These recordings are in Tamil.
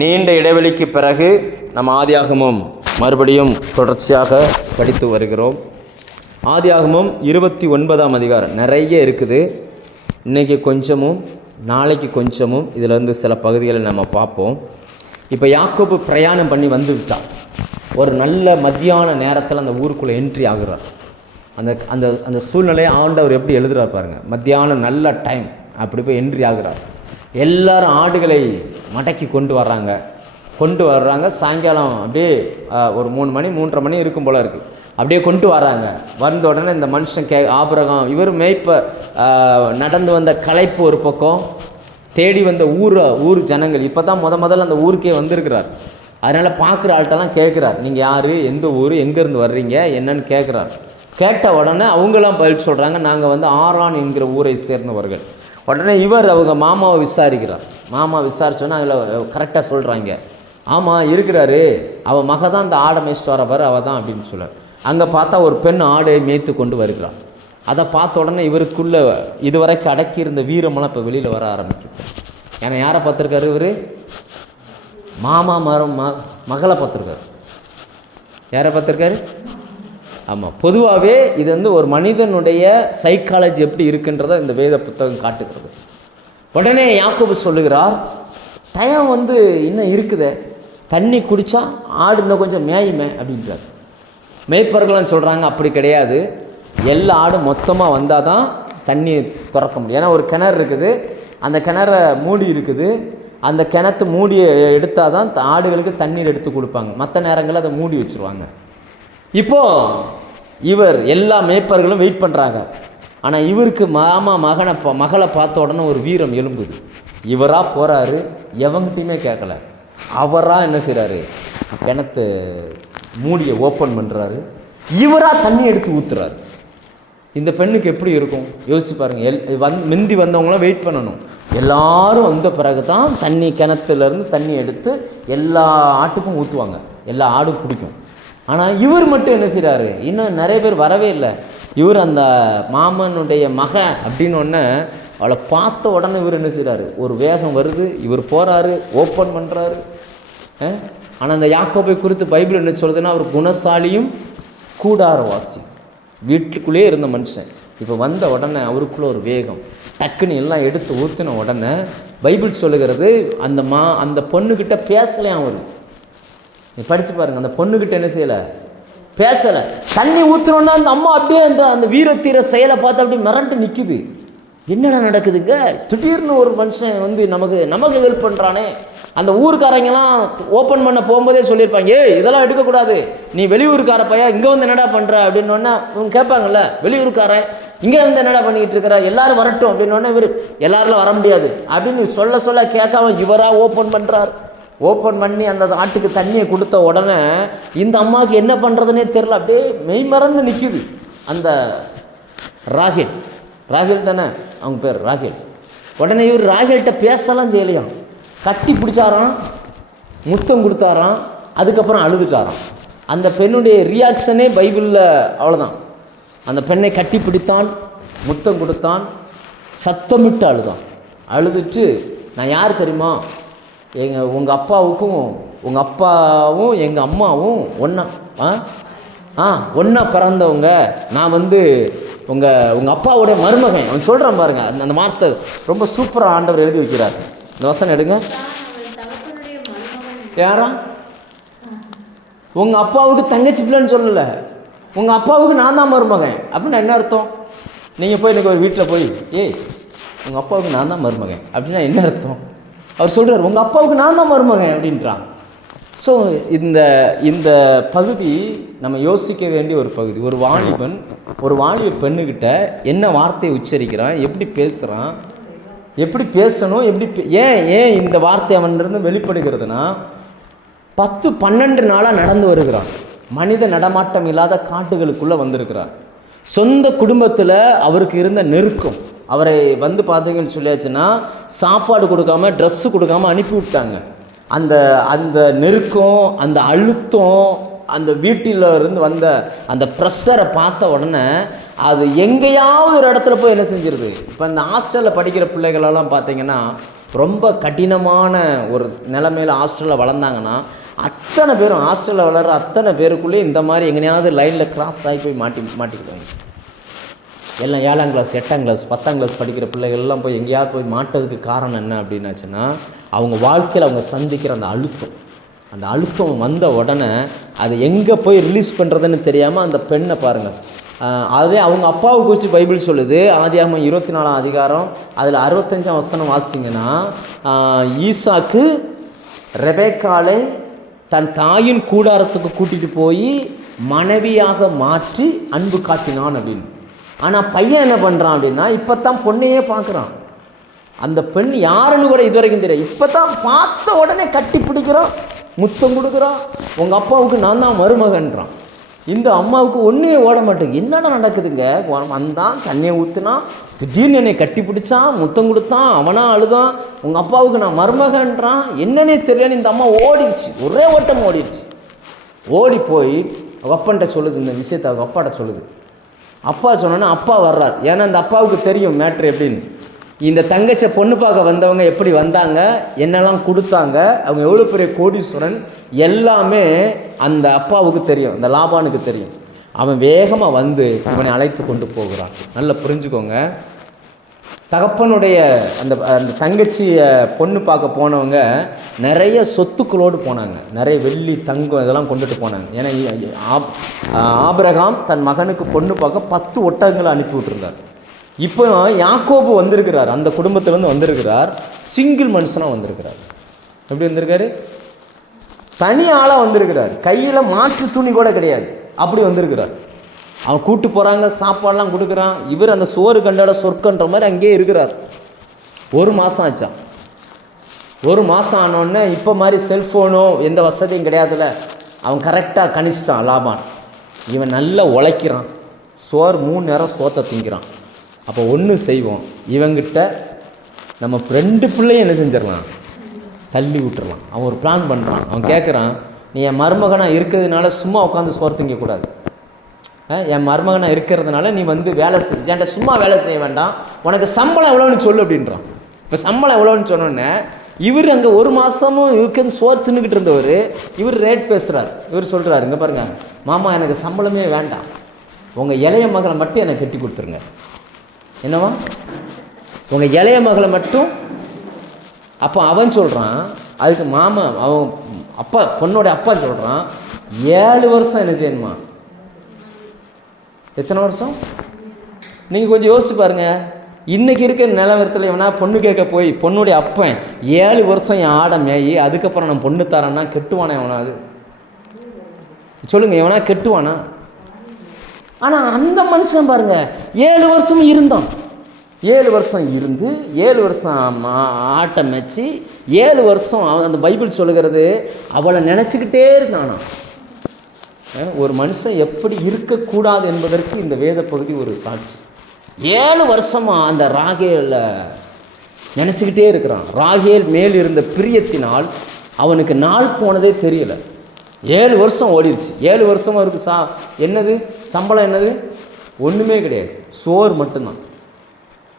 நீண்ட இடைவெளிக்கு பிறகு நம்ம ஆதியாகமம் மறுபடியும் தொடர்ச்சியாக படித்து வருகிறோம். ஆதியாகமம் 29ஆம் அதிகாரம் நிறைய இருக்குது. இன்றைக்கி கொஞ்சமும் நாளைக்கு கொஞ்சமும் இதிலேருந்து சில பகுதிகளை நம்ம பார்ப்போம். இப்போ யாக்கோபு பிரயாணம் பண்ணி வந்து விட்டான். ஒரு நல்ல மத்தியான நேரத்தில் அந்த ஊருக்குள்ளே என்ட்ரி ஆகுறார். அந்த அந்த அந்த சூழ்நிலையை ஆண்டவர் எப்படி எழுதுறார் பாருங்கள். மத்தியானம் நல்ல டைம் அப்படி போய் என்ட்ரி ஆகுறார். எல்லாரும் ஆடுகளை மடக்கி கொண்டு வர்றாங்க. சாயங்காலம் அப்படியே ஒரு 3 மணி 3:30 மணி இருக்கும் போல் இருக்குது. அப்படியே கொண்டு வராங்க. வந்த உடனே இந்த மனுஷன் ஆபிரகாம் இவர் நடந்து வந்த களைப்பு ஒரு பக்கம், தேடி வந்த ஊர் ஜனங்கள் இப்போ தான் முதல்ல அந்த ஊருக்கே வந்திருக்கிறார். அதனால் பார்க்குற ஆள்கிட்டலாம் கேட்குறார், நீங்கள் யார், எந்த ஊர், எங்கேருந்து வர்றீங்க என்னன்னு கேட்குறார். கேட்ட உடனே அவங்களாம் பதில் சொல்கிறாங்க, நாங்கள் ஆரான் என்கிற ஊரை சேர்ந்தவர்கள். உடனே அவங்க மாமாவை விசாரிக்கிறார். மாமா விசாரிச்சோன்னா அதில் கரெக்டாக சொல்கிறாங்க, ஆமாம் இருக்கிறாரு, அவள் மக தான் இந்த ஆடை மேய்ச்சிட்டு வரவர் அவள் தான் அப்படின்னு சொல்கிறார். அங்கே பார்த்தா ஒரு பெண் ஆடை மேய்த்து கொண்டு வருகிறார். அதை பார்த்த உடனே இவருக்குள்ளே இதுவரைக்கும் அடக்கியிருந்த வீரமெல்லாம் இப்போ வெளியில் வர ஆரம்பிக்கும். ஏன்னா யாரை பார்த்துருக்காரு இவர்? மாமா மகளை பார்த்துருக்காரு. யாரை பார்த்துருக்காரு? ஆமாம், பொதுவாகவே இது ஒரு மனிதனுடைய சைக்காலஜி எப்படி இருக்குன்றதை இந்த வேத புத்தகம் காட்டுகிறது. உடனே யாக்கோபு சொல்லுகிறார், டைம் இன்னும் இருக்குதே, தண்ணி குடித்தா ஆடு இன்னும் கொஞ்சம் மேயுமே அப்படின்றார். மேய்ப்பர்கள்னு சொல்கிறாங்க அப்படி கிடையாது, எல்லா ஆடும் மொத்தமாக வந்தால் தான் தண்ணி திறக்க முடியும். ஏன்னா ஒரு கிணறு இருக்குது, அந்த கிணற மூடி இருக்குது, அந்த கிணத்து மூடியை எடுத்தால் தான் ஆடுகளுக்கு தண்ணீர் எடுத்து கொடுப்பாங்க. மற்ற நேரங்களில் அதை மூடி வச்சுருவாங்க. இப்போது இவர் எல்லா மேய்ப்பர்களும் வெயிட் பண்ணுறாங்க. ஆனால் இவருக்கு மகளை பார்த்த உடனே ஒரு வீரம் எழும்புது. இவராக போகிறாரு, எவங்கிட்டையுமே கேட்கல. அவராக என்ன செய்கிறாரு, கிணத்து மூடியை ஓப்பன் பண்ணுறாரு, இவராக தண்ணி எடுத்து ஊற்றுறாரு. இந்த பெண்ணுக்கு எப்படி இருக்கும் யோசிச்சு பாருங்கள். முந்தி வந்தவங்களாம் வெயிட் பண்ணணும், எல்லாரும் வந்த பிறகு தான் தண்ணி கிணத்துலேருந்து தண்ணி எடுத்து எல்லா ஆட்டுக்கும் ஊற்றுவாங்க, எல்லா ஆடும் குடிக்கும். ஆனால் இவர் மட்டும் என்ன செய்கிறாரு, இன்னும் நிறைய பேர் வரவே இல்லை. இவர் அந்த மாமனுடைய மக அப்படின்னு ஒன்று அவளை பார்த்த உடனே இவர் என்ன செய்கிறாரு, ஒரு வேகம் வருது, இவர் போகிறாரு, ஓப்பன் பண்ணுறாரு. ஆனால் அந்த யாக்கோபை குறித்து பைபிள் என்ன சொல்லுதுன்னா, அவர் குணசாலியும் கூடாரவாசி, வீட்டுக்குள்ளேயே இருந்த மனுஷன். இப்போ வந்த உடனே அவருக்குள்ளே ஒரு வேகம், டக்குன்னு எல்லாம் எடுத்து ஊற்றின உடனே பைபிள் சொல்லுகிறது, அந்த பொண்ணுக்கிட்ட பேசலையாம். அவர் படித்து பாருங்கள், அந்த பொண்ணுக்கிட்ட என்ன செய்யலை, பேசலை. தண்ணி ஊற்றுனோன்னா அந்த அம்மா அப்படியே அந்த வீரத்தீர செயலை பார்த்து அப்படியே மிரண்டு நிற்குது. என்னடா நடக்குதுங்க, திடீர்னு ஒரு மனுஷன் நமக்கு ஹெல்ப் பண்ணுறானே. அந்த ஊருக்காரங்கெல்லாம் ஓப்பன் பண்ண போகும்போதே சொல்லியிருப்பாங்க, இதெல்லாம் எடுக்கக்கூடாது, நீ வெளியூருக்கார பையா, இங்கே என்னடா பண்ணுற அப்படின்னோடனே இவங்க கேட்பாங்கல்ல, வெளியூருக்காரன் இங்கே என்னடா பண்ணிக்கிட்டு இருக்கிற, எல்லாரும் வரட்டும் அப்படின்னோடனே இவர் எல்லாரும் வர முடியாது அப்படின்னு சொல்ல கேட்காம இவராக ஓப்பன் பண்ணுறார். ஓப்பன் பண்ணி அந்த ஆட்டுக்கு தண்ணியை கொடுத்த உடனே இந்த அம்மாவுக்கு என்ன பண்ணுறதுனே தெரில, அப்படியே மெய்மறந்து நிற்குது. அந்த ராகேல் தானே அவங்க பேர், ராகேல். உடனே இவர் ராகேல்கிட்ட பேசலாம் செய்யலையாம், கட்டி பிடிச்சாராம், முத்தம் கொடுத்தாராம், அதுக்கப்புறம் அழுதுட்டாராம். அந்த பெண்ணுடைய ரியாக்ஷனே பைபிளில் அவ்வளோதான். அந்த பெண்ணை கட்டி பிடித்தான், முத்தம் கொடுத்தான், சத்தமிட்டு அழுதுட்டு, நான் யார் தெரியுமா, உங்கள் அப்பாவும் எங்கள் அம்மாவும் ஒன்றா பிறந்தவங்க, நான் உங்கள் அப்பாவுடைய மருமகன். அவன் சொல்கிறான் பாருங்க, அந்த வார்த்தை ரொம்ப சூப்பராக ஆண்டவர் எழுதி வைக்கிறார். இந்த வசனம் எடுங்க. யாரா? உங்கள் அப்பாவுக்கு தங்கச்சி பிள்ளைன்னு சொல்லலை, உங்கள் அப்பாவுக்கு நான் தான் மருமகன் அப்படின்னா என்ன அர்த்தம்? நீங்கள் போய் எனக்கு ஒரு வீட்டில் போய், உங்கள் அப்பாவுக்கு நான் தான் மருமகன் அப்படின்னா என்ன அர்த்தம்? அவர் சொல்கிறார், உங்கள் அப்பாவுக்கு நான் தான் மருமகன் அப்படின்றான். ஸோ இந்த பகுதி நம்ம யோசிக்க வேண்டிய ஒரு பகுதி. ஒரு வாலிப பெண்ணுக்கிட்ட என்ன வார்த்தையை உச்சரிக்கிறான், எப்படி பேசுகிறான், எப்படி பேசணும், ஏன் இந்த வார்த்தை அவனிருந்து வெளிப்படுகிறதுனா, 10-12 நாளாக நடந்து வருகிறான். மனித நடமாட்டம் இல்லாத காட்டுகளுக்குள்ளே வந்திருக்கிறார். சொந்த குடும்பத்தில் அவருக்கு இருந்த நெருக்கம், அவரை பார்த்தீங்கன்னு சொல்லியாச்சுன்னா சாப்பாடு கொடுக்காம, ட்ரெஸ்ஸு கொடுக்காம அனுப்பி விட்டாங்க. அந்த நெருக்கம், அந்த அழுத்தம், அந்த வீட்டில் இருந்து வந்த அந்த ப்ரெஷரை பார்த்த உடனே அது எங்கேயாவது ஒரு இடத்துல போய் என்ன செஞ்சிருது. இப்போ இந்த ஹாஸ்டலில் படிக்கிற பிள்ளைகளெல்லாம் பார்த்தீங்கன்னா ரொம்ப கடினமான ஒரு நிலைமையில் ஹாஸ்டலில் வளர்ந்தாங்கன்னா அத்தனை பேரும் ஹாஸ்டலில் வளர்கிற அத்தனை பேருக்குள்ளேயே இந்த மாதிரி எங்கேயாவது லைனில் கிராஸ் ஆகி போய் மாட்டிக்கிடுவாங்க. எல்லாம் 7ஆம் கிளாஸ் 8ஆம் கிளாஸ் 10ஆம் கிளாஸ் படிக்கிற பிள்ளைகள் எல்லாம் போய் எங்கேயாவது போய் மாட்டதுக்கு காரணம் என்ன அப்படின்னாச்சுன்னா, அவங்க வாழ்க்கையில் அவங்க சந்திக்கிற அந்த அழுத்தம் வந்த உடனே அதை எங்கே போய் ரிலீஸ் பண்ணுறதுன்னு தெரியாமல் அந்த பெண்ணை பாருங்கள். அதே அவங்க அப்பாவுக்கு வச்சு பைபிள் சொல்லுது. ஆதியாகமம் 24ஆம் அதிகாரம் அதில் 65ஆம் வசனம் வாசிச்சிங்கன்னா, ஈசாக்கு ரெபெக்காளை தன் தாயின் கூடாரத்துக்கு கூட்டிகிட்டு போய் மனைவியாக மாற்றி அன்பு காட்டினான் அப்படின்னு. ஆனால் பையன் என்ன பண்ணுறான் அப்படின்னா, இப்போ தான் பொண்ணையே பார்க்குறான். அந்த பெண் யாருன்னு கூட இது வரைக்கும் தெரியாது. இப்போ தான் பார்த்த உடனே கட்டி பிடிக்கிறான், முத்தம் கொடுக்குறான். உங்கள் அப்பாவுக்கு நான் தான் மருமகன்றான். இந்த அம்மாவுக்கு ஒன்றுமே ஓட மாட்டேங்குது. என்னென்ன நடக்குதுங்க? வந்தான், தண்ணியை ஊற்றுனான், திடீர்னு என்னை கட்டி பிடிச்சான், முத்தம் கொடுத்தான், அவனாக அழுதான். உங்கள் அப்பாவுக்கு நான் மருமகன்றான். என்னன்னே தெரியலன்னு இந்த அம்மா ஓடிடுச்சு, ஒரே ஓட்டம் ஓடிடுச்சு. ஓடி போய் அவங்க அப்பன்ட்ட சொல்லுது, இந்த விஷயத்தை அவங்க அப்பாட்ட சொல்லுது. அப்பா சொன்னோன்னா அப்பா வர்றார். ஏன்னா இந்த அப்பாவுக்கு தெரியும் மேட்ரு எப்படின்னு. இந்த தங்கச்சை பொண்ணு பார்க்க வந்தவங்க எப்படி வந்தாங்க, என்னெல்லாம் கொடுத்தாங்க, அவங்க எவ்வளோ பெரிய கோடீஸ்வரன் எல்லாமே அந்த அப்பாவுக்கு தெரியும், இந்த லாபானுக்கு தெரியும். அவன் வேகமாக வந்து இவனை அழைத்து கொண்டு போகிறான். நல்லா புரிஞ்சுக்கோங்க. தகப்பனுடைய அந்த தங்கச்சியை பொண்ணு பார்க்க போனவங்க நிறைய சொத்துக்களோடு போனாங்க. நிறைய வெள்ளி தங்கம் இதெல்லாம் கொண்டுட்டு போனாங்க. ஏன்னா ஆபிரகாம் தன் மகனுக்கு பொண்ணு பார்க்க 10 ஒட்டகங்களை அனுப்பி விட்டுருந்தார். இப்போ யாக்கோபு வந்திருக்கிறார், அந்த குடும்பத்திலேருந்து வந்திருக்கிறார். சிங்கிள் மனுஷனாக வந்திருக்கிறார். எப்படி வந்திருக்காரு? தனி ஆளாக வந்திருக்கிறார். கையில் மாற்று துணி கூட கிடையாது, அப்படி வந்திருக்கிறார். அவன் கூட்டு போகிறாங்க, சாப்பாடெலாம் கொடுக்குறான். இவர் அந்த சோறு கண்டாட சொற்கன்ற மாதிரி அங்கேயே இருக்கிறார். 1 மாதம் ஆச்சான். 1 மாதம் ஆனோடனே இப்போ மாதிரி செல்ஃபோனோ எந்த வசதியும் கிடையாதுல்ல. அவன் கரெக்டாக கணிச்சிட்டான் லாபான். இவன் நல்லா உழைக்கிறான், சோறு 3 நேரம் சோத்தை திங்கிறான். அப்போ ஒன்று செய்வோம், இவங்கிட்ட நம்ம 2 பிள்ளையும் என்ன செஞ்சிடலாம், தள்ளி விட்டுறலாம். அவன் ஒரு பிளான் பண்ணுறான். அவன் கேட்குறான், நீ என் மருமகனாக இருக்கிறதுனால சும்மா உட்காந்து சோறு திங்கக்கூடாது. என் மருமகனாக இருக்கிறதுனால நீ வந்து வேலை என்கிட்ட சும்மா வேலை செய்ய வேண்டாம், உனக்கு சம்பளம் எவ்வளோன்னு சொல்லு அப்படின்றான். இப்போ சம்பளம் எவ்வளோன்னு சொன்னோன்னே இவர் அங்கே 1 மாதமும் இவருக்கு வந்து சோறு தின்னுக்கிட்டு இருந்தவர் இவர் ரேட் பேசுகிறார். இவர் சொல்கிறார், இங்கே பாருங்கள் மாமா, எனக்கு சம்பளமே வேண்டாம், உங்கள் இளைய மகளை மட்டும் எனக்கு கட்டி கொடுத்துருங்க. என்னவா? உங்கள் இளைய மகளை மட்டும். அப்போ அவன் சொல்கிறான், அதுக்கு மாமா அவன் அப்பா பொண்ணோட அப்பா சொல்கிறான், 7 வருஷம் என்ன செய்யணுமா? எத்தனை வருஷம்? நீங்கள் கொஞ்சம் யோசிச்சு பாருங்கள். இன்றைக்கி இருக்கிற நிலவரத்தில் எவனா பொண்ணு கேட்க போய் பொண்ணுடைய அப்பன் 7 வருஷம் என் ஆடை மேயி அதுக்கப்புறம் நான் பொண்ணு தரேன்னா கெட்டுவானா எவனா? அது சொல்லுங்கள், எவனா கெட்டுவானா? ஆனால் அந்த மனுஷன் பாருங்கள் 7 வருஷம் இருந்தான். 7 வருஷம் இருந்து 7 வருஷம் ஆட்டை மேய்ச்சி 7 வருஷம் அந்த பைபிள் சொல்லுகிறது அவளை நினச்சிக்கிட்டே இருந்தானா. ஒரு மனுஷன் எப்படி இருக்கக்கூடாது என்பதற்கு இந்த வேத பகுதி ஒரு சாட்சி. 7 வருஷமாக அந்த ராகேல நினச்சிக்கிட்டே இருக்கிறான். ராகேல் மேல் இருந்த பிரியத்தினால் அவனுக்கு நாள் போனதே தெரியலை. 7 வருஷம் ஓடிடுச்சு. 7 வருஷம் அவருக்கு என்னது சம்பளம்? என்னது? ஒன்றுமே கிடையாது, சோறு மட்டும்தான்.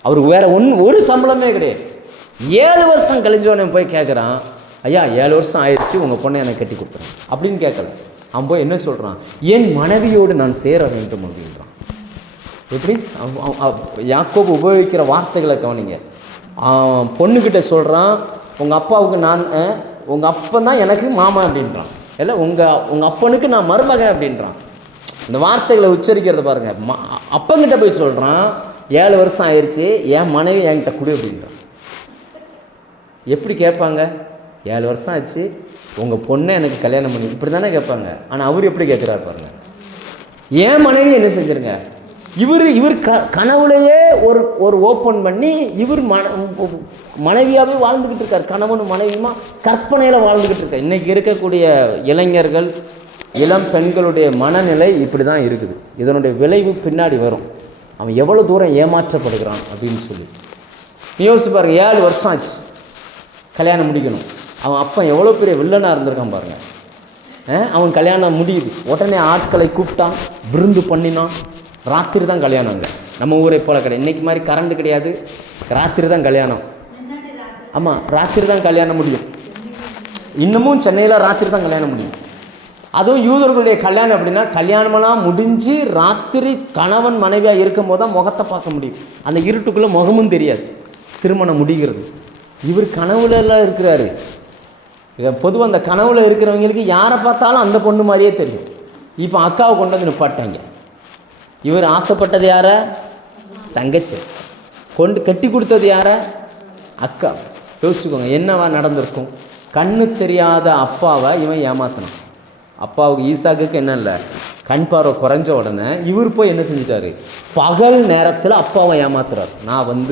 அவருக்கு வேற ஒரு சம்பளமே கிடையாது. 7 வருஷம் கழிஞ்சோடனே போய் கேட்குறான், ஐயா 7 வருஷம் ஆயிடுச்சு, உங்கள் பொண்ணை எனக்கு கட்டி கொடுத்துறேன் அப்படின்னு கேட்கல. அவன் போய் என்ன சொல்கிறான், என் மனைவியோடு நான் சேர வேண்டும் அப்படின்றான். எப்படி? யாக்கோபு உபயோகிக்கிற வார்த்தைகளை கவனிங்க. பொண்ணுக்கிட்ட சொல்கிறான், உங்கள் அப்பாவுக்கு நான் உங்கள் அப்பன் தான் எனக்கு மாமா அப்படின்றான். இல்லை, உங்கள் அப்பனுக்கு நான் மருமகன் அப்படின்றான். இந்த வார்த்தைகளை உச்சரிக்கிறத பாருங்கள். அப்பங்கிட்ட போய் சொல்கிறான், 7 வருஷம் ஆயிடுச்சு, என் மனைவி என்கிட்ட கொடு அப்படின்றான். எப்படி கேட்பாங்க? 7 வருஷம் ஆச்சு, உங்கள் பொண்ணை எனக்கு கல்யாணம் பண்ணி, இப்படி தானே கேட்பாங்க. ஆனால் அவர் எப்படி கேட்குறாரு பாருங்கள், என் மனைவி என்ன செஞ்சுருங்க. இவர் கனவுலையே ஒரு ஓப்பன் பண்ணி இவர் மனைவியாகவே வாழ்ந்துக்கிட்டு இருக்கார். கணவனும் மனைவியுமா கற்பனையில் வாழ்ந்துக்கிட்டு இருக்கார். இன்றைக்கி இருக்கக்கூடிய இளைஞர்கள், இளம் பெண்களுடைய மனநிலை இப்படி தான் இருக்குது. இதனுடைய விளைவு பின்னாடி வரும். அவன் எவ்வளோ தூரம் ஏமாற்றப்படுகிறான் அப்படின்னு சொல்லி யோசிச்சு பாருங்கள். 7 வருஷம் ஆச்சு கல்யாணம் முடிக்கணும். அவன் அப்பன் எவ்வளோ பெரிய வில்லனாக இருந்திருக்கான் பாருங்கள். அவன் கல்யாணம் முடியுது, உடனே ஆட்களை கூப்பிட்டான், விருந்து பண்ணினான். ராத்திரி தான் கல்யாணம். அங்கே நம்ம ஊரை போல் கிடையாது, இன்றைக்கி மாதிரி கரண்ட் கிடையாது, ராத்திரி தான் கல்யாணம். ஆமாம், ராத்திரி தான் கல்யாணம் முடியும். இன்னமும் சென்னையில் ராத்திரி தான் கல்யாணம் முடியும். அதுவும் யூதர்களுடைய கல்யாணம் அப்படின்னா கல்யாணமெல்லாம் முடிஞ்சு ராத்திரி கணவன் மனைவியாக இருக்கும் போது தான் முகத்தை பார்க்க முடியும். அந்த இருட்டுக்குள்ளே முகமும் தெரியாது, திருமணம் முடிகிறது. இவர் கனவுல எல்லாம் இருக்கிறாரு. பொதுவாக அந்த கனவுல இருக்கிறவங்களுக்கு யாரை பார்த்தாலும் அந்த பொண்ணு மாதிரியே தெரியும். இப்போ அக்காவை கொண்டு வந்து நிப்பாட்டாங்க. இவர் ஆசைப்பட்டது யார? தங்கச்சி. கொண்டு கட்டி கொடுத்தது யார? அக்கா. யோசிச்சுக்கோங்க, என்னவா நடந்திருக்கும்? கண்ணு தெரியாத அப்பாவை இவன் ஏமாத்தினான். அப்பாவுக்கு ஈசாக்குக்கு என்ன இல்லை, கண் பார்வை குறைஞ்ச உடனே இவர் போய் என்ன செஞ்சிட்டாரு, பகல் நேரத்தில் அப்பாவை ஏமாத்துறார். நான்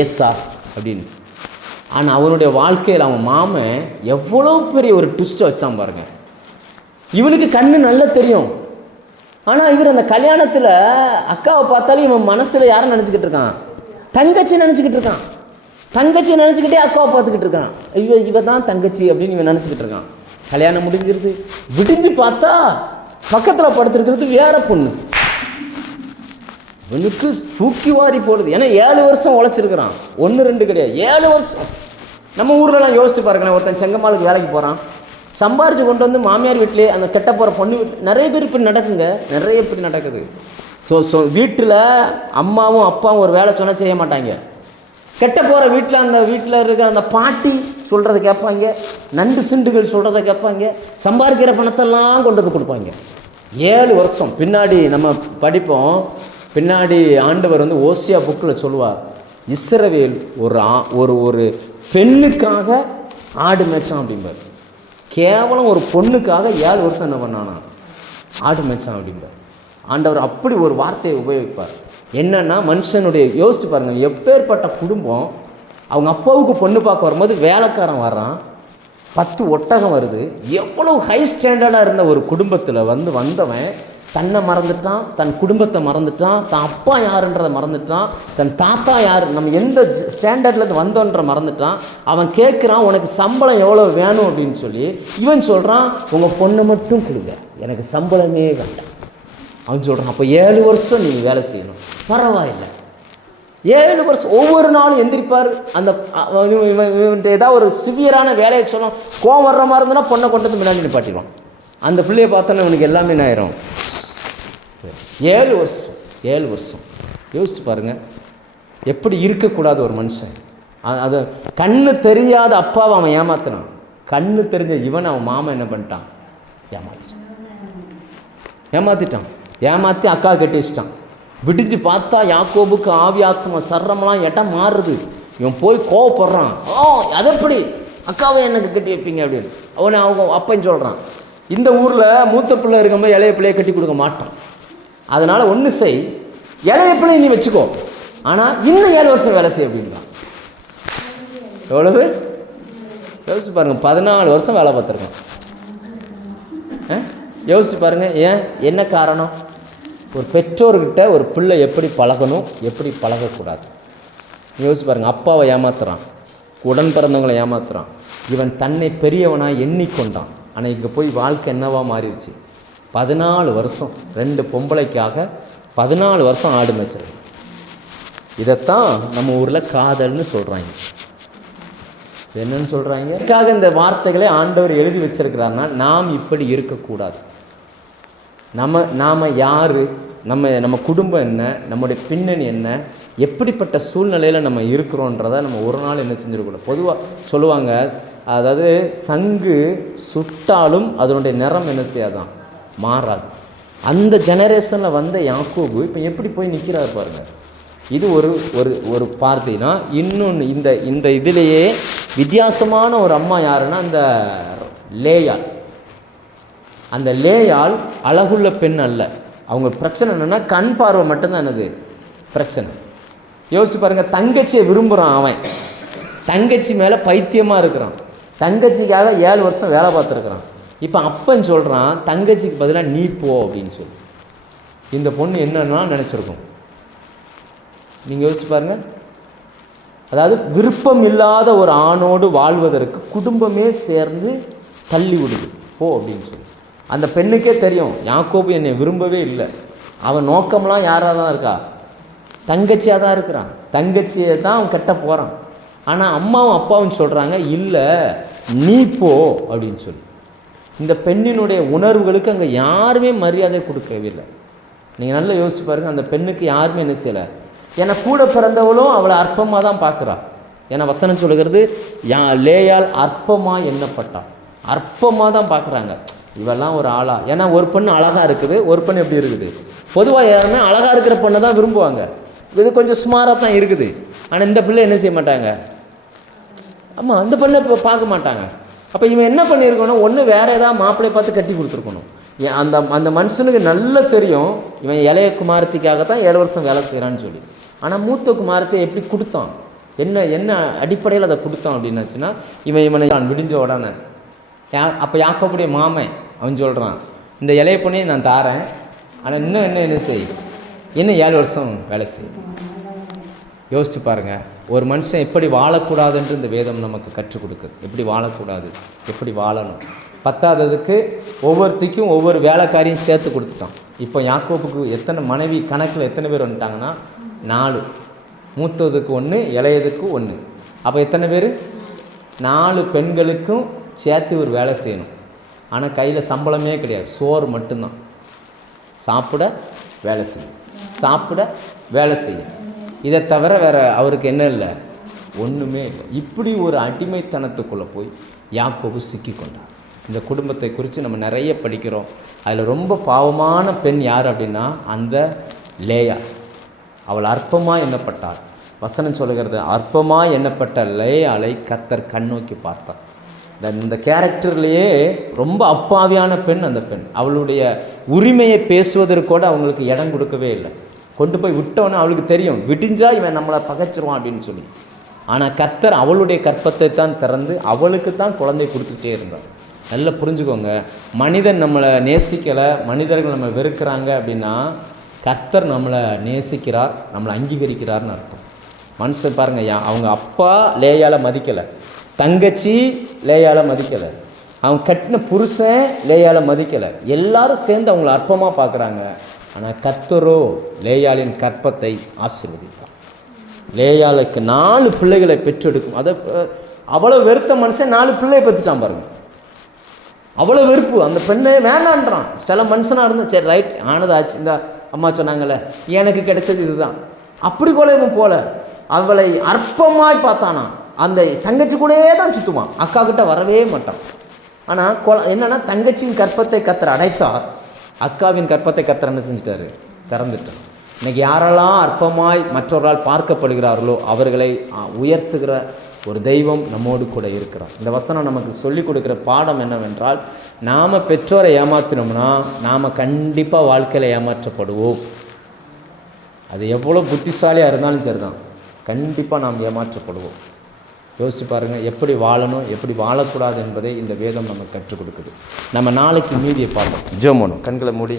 ஏசா அப்படின்னு. ஆனால் அவனுடைய வாழ்க்கையில் அவன் மாமன் எவ்வளோ பெரிய ஒரு ட்விஸ்ட்டை வச்சான் பாருங்க. இவனுக்கு கண்ணு நல்லா தெரியும். ஆனால் இவர் அந்த கல்யாணத்தில் அக்காவை பார்த்தாலும் இவன் மனசில் யாரை நினச்சிக்கிட்டு இருக்கான்? தங்கச்சி நினச்சிக்கிட்டு இருக்கான். தங்கச்சி நினச்சிக்கிட்டே அக்காவை பார்த்துக்கிட்டு இருக்கான். இவ தான் தங்கச்சி அப்படின்னு இவன் நினச்சிக்கிட்டு இருக்கான். கல்யாணம் முடிஞ்சிருது. விடிஞ்சு பார்த்தா பக்கத்தில் படுத்துருக்கிறது வேற பொண்ணு. இவனுக்கு தூக்கி வாரி போடுது. ஏன்னா 7 வருஷம் உழைச்சிருக்கிறான், 1 2 கிடையாது, 7 வருஷம். நம்ம ஊர்லலாம் யோசிச்சு பாருங்களேன், ஒருத்தன் செங்கம்மாளுக்கு வேலைக்கு போகிறான், சம்பாரிச்சு கொண்டு வந்து மாமியார் வீட்டிலே அந்த கெட்ட போகிற பொண்ணு வீட்டு நிறைய பேர் இப்படி நடக்குங்க, நிறைய இப்படி நடக்குது. ஸோ வீட்டில் அம்மாவும் அப்பாவும் ஒரு வேலை சொன்னால் செய்ய மாட்டாங்க. கெட்ட போகிற வீட்டில் அந்த வீட்டில் இருக்கிற அந்த பாட்டி சொல்கிறத கேட்பாங்க, நண்டு சிண்டுகள் சொல்கிறத கேட்பாங்க, சம்பாதிக்கிற பணத்தெல்லாம் கொண்டு வந்து கொடுப்பாங்க. 7 வருஷம் பின்னாடி நம்ம படிப்போம். பின்னாடி ஆண்டவர் ஓசியா புக்கில் சொல்லுவார், இஸ்ரவேல் ஒரு பெண்ணுக்காக ஆடு மேய்ச்சான் அப்படிம்பார். கேவலம் ஒரு பொண்ணுக்காக 7 வருஷம் என்ன பண்ணானா, ஆடு மேய்ச்சான் அப்படிம்பார். ஆண்டவர் அப்படி ஒரு வார்த்தையை உபயோகிப்பார். என்னன்னா, மனுஷனுடைய யோசிச்சு பாருங்கள், எப்பேற்பட்ட குடும்பம். அவங்க அப்பாவுக்கு பொண்ணு பார்க்க வரும்போது வேலைக்காரன் வர்றான், 10 ஒட்டகம் வருது. எவ்வளோ ஹை ஸ்டாண்டர்டாக இருந்த ஒரு குடும்பத்தில் வந்தவன் தன்னை மறந்துட்டான், தன் குடும்பத்தை மறந்துட்டான், தான் அப்பா யாருன்றதை மறந்துட்டான், தன் தாத்தா யார், நம்ம எந்த ஸ்டாண்டர்ட்லேருந்து வந்தோன்ற மறந்துட்டான். அவன் கேட்குறான், உனக்கு சம்பளம் எவ்வளோ வேணும் அப்படின்னு சொல்லி. இவன் சொல்கிறான், உங்கள் பொண்ணை மட்டும் கொடுங்க, எனக்கு சம்பளமே வேண்டாம். அவன் சொல்கிறான், அப்போ 7 வருஷம் நீங்கள் வேலை செய்யணும். பரவாயில்லை, 7 வருஷம். ஒவ்வொரு நாளும் எந்திரிப்பார். அந்த ஏதாவது ஒரு சிவியரான வேலையை சொன்னோம், கோவம் வர்ற மாதிரி இருந்ததுன்னா பொண்ணை கொண்டு வந்து முன்னாடி நிப்பாட்டிடுவான். அந்த பிள்ளையை பார்த்தோன்னா இவனுக்கு எல்லாமே என்ன ஆயிரும். 7 வருஷம் 7 வருஷம் யோசிச்சு பாருங்கள், எப்படி இருக்கக்கூடாது ஒரு மனுஷன். அது கண்ணு தெரியாத அப்பாவை அவன் ஏமாத்தினான். கண்ணு தெரிஞ்ச இவன் அவன் மாமன் என்ன பண்ணிட்டான், ஏமாத்திட்டான். ஏமாற்றி அக்கா கட்டி வச்சிட்டான். விடிஞ்சு பார்த்தா யாக்கோபுக்கு ஆவி ஆத்மா சர்றமெல்லாம் இடம் மாறுது. இவன் போய் கோவப்படுறான், அது எப்படி அக்காவை எனக்கு கட்டி வைப்பீங்க அப்படின்னு. அவங்க அப்பன்னு சொல்கிறான். இந்த ஊரில் மூத்த பிள்ளை இருக்கும்போது இளைய பிள்ளையை கட்டி கொடுக்க மாட்டான். அதனால் ஒன்று செய், இளைய பிள்ளையை நீ வச்சுக்கோ, ஆனால் இன்னும் 7 வருஷம் வேலை செய் அப்படின்றான். எவ்வளவு யோசிச்சு பாருங்கள், 14 வருஷம் வேலை பார்த்துருக்கான். யோசிச்சு பாருங்கள், ஏன், என்ன காரணம்? ஒரு பெற்றோர்கிட்ட ஒரு பிள்ளை எப்படி பழகணும், எப்படி பழகக்கூடாது யோசிச்சு பாருங்கள். அப்பாவை ஏமாத்துறான், உடன் பிறந்தவங்களை ஏமாத்துறான். இவன் தன்னை பெரியவனாக எண்ணிக்கொண்டான். ஆனால் இங்கே போய் வாழ்க்கை என்னவா மாறிடுச்சு. 14 வருஷம் 2 பொம்பளைக்காக 14 வருஷம் ஆடு மேய்ச்சல். இதைத்தான் நம்ம ஊரில் காதல்னு சொல்கிறாங்க. என்னன்னு சொல்கிறாங்க? இதுக்காக இந்த வார்த்தைகளை ஆண்டவர் எழுதி வச்சிருக்கிறாருன்னா நாம் இப்படி இருக்கக்கூடாது. நாம் யார், நம்ம குடும்பம் என்ன, நம்முடைய பின்னணி என்ன, எப்படிப்பட்ட சூழ்நிலையில் நம்ம இருக்கிறோன்றதை நம்ம ஒரு நாள் என்ன செஞ்சிடக்கூடாது. பொதுவாக சொல்லுவாங்க, அதாவது சங்கு சுட்டாலும் அதனுடைய நிறம் என்ன செய்யாதான், மாறாது. அந்த ஜெனரேஷனில் வந்த யாக்கோபு இப்போ எப்படி போய் நிற்கிறார் பாருங்கள். இது ஒரு பார்த்தீங்கன்னா, இன்னொன்று இந்த இதிலேயே வித்தியாசமான ஒரு அம்மா யாருன்னா அந்த லேயாள். அந்த லேயாள் அழகுள்ள பெண் அல்ல. அவங்க பிரச்சனை என்னென்னா கண் பார்வை மட்டும்தான் என்னது பிரச்சனை. யோசிச்சு பாருங்கள், தங்கச்சியை விரும்புகிறான் அவன், தங்கச்சி மேலே பைத்தியமாக இருக்கிறான். தங்கச்சிக்காக 7 வருஷம் வேலை பார்த்துருக்குறான். இப்போ அப்பன் சொல்கிறான், தங்கச்சிக்கு பதிலாக நீ போ அப்படின்னு சொல்லி. இந்த பொண்ணு என்னன்னா நினச்சிருக்கும், நீங்கள் யோசிச்சு பாருங்கள். அதாவது விருப்பம் இல்லாத ஒரு ஆணோடு வாழ்வதற்கு குடும்பமே சேர்ந்து தள்ளி விடுது, போ அப்படின்னு சொல்லி. அந்த பெண்ணுக்கே தெரியும், யாக்கோபு என்னை விரும்பவே இல்லை. அவன் நோக்கம்லாம் யாராக தான் இருக்கா, தங்கச்சியாக தான் இருக்கிறான். தங்கச்சியை தான் அவன் கெட்ட போகிறான். ஆனால் அம்மாவும் அப்பாவும் சொல்கிறாங்க, இல்லை நீ போ அப்படின்னு சொல்லி. இந்த பெண்ணினுடைய உணர்வுகளுக்கு அங்கே யாருமே மரியாதை கொடுக்கவே இல்லை. நீங்கள் நல்லா யோசிச்சு பாருங்கள், அந்த பெண்ணுக்கு யாருமே என்ன செய்யலை. ஏன்னா கூட பிறந்தவளும் அவளை அற்பமாக தான் பார்க்குறா. ஏன்னா வசனம் சொல்லுகிறது, லேயால் அற்பமாக எண்ணப்பட்டாள். அற்பமாக தான் பார்க்குறாங்க, இவெல்லாம் ஒரு ஆளா. ஏன்னா ஒரு பெண் அழகாக இருக்குது, ஒரு பெண் எப்படி இருக்குது. பொதுவாக யாருமே அழகாக இருக்கிற பெண்ணை தான் விரும்புவாங்க. இது கொஞ்சம் சுமாராக தான் இருக்குது. ஆனால் இந்த பிள்ளை என்ன செய்ய மாட்டாங்க, ஆமாம் இந்த பெண்ணை இப்போ பார்க்க மாட்டாங்க. அப்போ இவன் என்ன பண்ணியிருக்கணும், ஒன்று வேறு ஏதாவது மாப்பிள்ளையை பார்த்து கட்டி கொடுத்துருக்கணும். அந்த அந்த மனுஷனுக்கு நல்லா தெரியும் இவன் இளைய குமாரத்திக்காகத்தான் 7 வருஷம் வேலை செய்கிறான்னு சொல்லி. ஆனால் மூத்த குமாரத்தை எப்படி கொடுத்தான், என்ன அடிப்படையில் அதை கொடுத்தான் அப்படின்னாச்சுன்னா, இவனை விடிஞ்ச உடனே அப்போ யாக்கோபுடைய மாமன் அவன் சொல்கிறான், இந்த இளைய பொண்ணையை நான் தாரேன், ஆனால் இன்னும் என்ன செய், இன்னும் 7 வருஷம் வேலை செய். யோசிச்சு பாருங்கள், ஒரு மனுஷன் எப்படி வாழக்கூடாதுன்று இந்த வேதம் நமக்கு கற்றுக் கொடுக்குது. எப்படி வாழக்கூடாது, எப்படி வாழணும். பத்தாததுக்கு ஒவ்வொருத்திக்கும் ஒவ்வொரு வேலைக்காரியும் சேர்த்து கொடுத்துட்டான். இப்போ யாக்கோபுக்கு எத்தனை மனைவி கணக்கில் எத்தனை பேர் வந்துட்டாங்கன்னா 4. மூத்ததுக்கு 1, இளையதுக்கு 1. அப்போ எத்தனை பேர், 4 பெண்களுக்கும் சேர்த்து ஒரு வேலை செய்யணும். ஆனால் கையில் சம்பளமே கிடையாது, சோறு மட்டும்தான். சாப்பிட வேலை செய்யும், சாப்பிட வேலை செய்யும். இதை தவிர வேறு அவருக்கு என்ன இல்லை, ஒன்றுமே இல்லை. இப்படி ஒரு அடிமைத்தனத்துக்குள்ளே போய் யாக்கோபு சிக்கி கொண்டார். இந்த குடும்பத்தை குறித்து நம்ம நிறைய படிக்கிறோம். அதில் ரொம்ப பாவமான பெண் யார் அப்படின்னா அந்த லேயா. அவள் அற்பமாக எண்ணப்பட்டாள். வசனம் சொல்லுகிறது, அற்பமாக எண்ணப்பட்ட லேயாளை கர்த்தர் கண்ணோக்கி பார்த்தார். இந்த கேரக்டர்லேயே ரொம்ப அப்பாவியான பெண் அந்த பெண். அவளுடைய உரிமையை பேசுவதற்கூட அவங்களுக்கு இடம் கொடுக்கவே இல்லை. கொண்டு போய் விட்டோன்னே அவளுக்கு தெரியும், விடிஞ்சா இவன் நம்மளை பகைச்சிருவான் அப்படின்னு சொல்லி. ஆனால் கர்த்தர் அவளுடைய கற்பத்தை தான் திறந்து அவளுக்கு தான் குழந்தை கொடுத்துட்டே இருந்தார். நல்லா புரிஞ்சுக்கோங்க, மனிதன் நம்மளை நேசிக்கலை, மனிதர்கள் நம்ம வெறுக்கிறாங்க அப்படின்னா கர்த்தர் நம்மளை நேசிக்கிறார், நம்மளை அங்கீகரிக்கிறார்னு அர்த்தம். மனுஷன் பாருங்கள், அவங்க அப்பா லேயால மதிக்கலை, தங்கச்சி லேயால மதிக்கலை, அவன் கட்டின புருஷன் லேயால மதிக்கலை, எல்லாரும் சேர்ந்து அவங்கள அற்பமாக பார்க்குறாங்க. ஆனால் கர்த்தரோ லேயாளின் கற்பத்தை ஆசீர்வதித்தார். லேயாளுக்கு 4 பிள்ளைகளை பெற்றெடுக்கும். அதை அவ்வளோ வெறுத்த மனுஷன் 4 பிள்ளையை பெற்றுட்டான் பாருங்க. அவ்வளோ வெறுப்பு, அந்த பெண்ணை வேண்டான்றான். சில மனுஷனாக இருந்தால் சரி ரைட் ஆனது ஆச்சு, இந்த அம்மா சொன்னாங்களே எனக்கு கிடைச்சது இதுதான், அப்படி கூட இவன் போல அவளை அற்பமாய் பார்த்தானா. அந்த தங்கச்சி கூடயே தான் சுற்றுவான், அக்கா கிட்ட வரவே மாட்டான். ஆனால் என்னன்னா தங்கச்சியின் கற்பத்தை கர்த்தர் அடைத்தார், அக்காவின் கற்பத்தை கர்த்தர் என்ன செஞ்சிட்டாரு, திறந்துட்டார். இன்னைக்கு யாரெல்லாம் அற்பமாய் மற்றவர்களால் பார்க்கப்படுகிறார்களோ அவர்களை உயர்த்துகிற ஒரு தெய்வம் நம்மோடு கூட இருக்கிறார். இந்த வசனம் நமக்கு சொல்லிக் கொடுக்குற பாடம் என்னவென்றால், நாம் பெற்றோரை ஏமாற்றினோம்னா நாம் கண்டிப்பாக வாழ்க்கையில் ஏமாற்றப்படுவோம். அது எவ்வளோ புத்திசாலியாக இருந்தாலும் சரிதான், கண்டிப்பாக நாம் ஏமாற்றப்படுவோம். யோசிச்சு பாருங்கள், எப்படி வாழணும் எப்படி வாழக்கூடாது என்பதை இந்த வேதம் நமக்கு கற்றுக் கொடுக்குது. நம்ம நாளைக்கு மீதியை பார்ப்போம். ஜெபம் பண்ணுவோம், கண்களை மூடி.